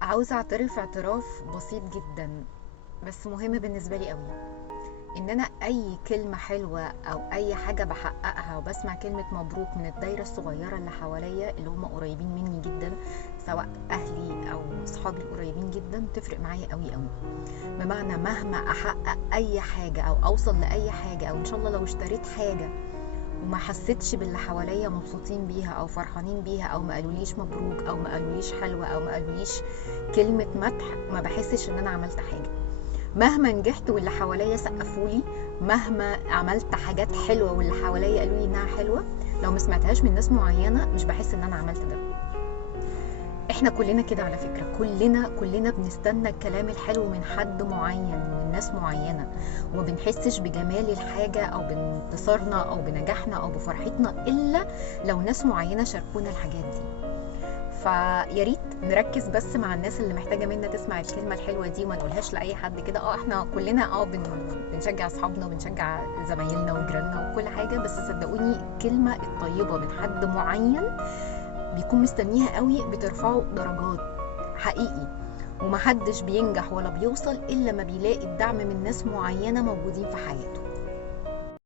عاوزة اعترف اعتراف بسيط جدا بس مهم بالنسبة لي قوي، ان انا اي كلمة حلوة او اي حاجة بحققها وبسمع كلمة مبروك من الدايرة الصغيرة اللي حواليا اللي هم قريبين مني جدا، سواء اهلي او صحابي القريبين جدا، تفرق معايا قوي قوي. بمعنى مهما احقق اي حاجة او اوصل لاي حاجة، او ان شاء الله لو اشتريت حاجة وما حسيتش باللي حواليا مبسوطين بيها او فرحانين بيها، او ما قالوليش مبروك، او ما قالوليش حلوة، او ما قالوليش كلمة مدح، ما بحسش ان انا عملت حاجة. مهما نجحت واللي حواليا سقفولي، مهما عملت حاجات حلوة واللي حواليا قالوا لي انها حلوة، لو ما سمعتهاش من ناس معينة مش بحس ان انا عملت ده. احنا كلنا كده على فكرة، كلنا بنستنى الكلام الحلو من حد معين ومن ناس معينة، وما بنحسش بجمال الحاجة او بانتصارنا او بنجاحنا او بفرحتنا الا لو ناس معينة شاركونا الحاجات دي. فيا ريت نركز بس مع الناس اللي محتاجه منا تسمع الكلمه الحلوه دي، وما نقولهاش لاي حد كده. احنا كلنا بنشجع اصحابنا وبنشجع زمايلنا وجيراننا وكل حاجه، بس صدقوني الكلمه الطيبه من حد معين بيكون مستنيها قوي، بترفعه درجات حقيقي. ومحدش بينجح ولا بيوصل الا ما بيلاقي الدعم من ناس معينه موجودين في حياته.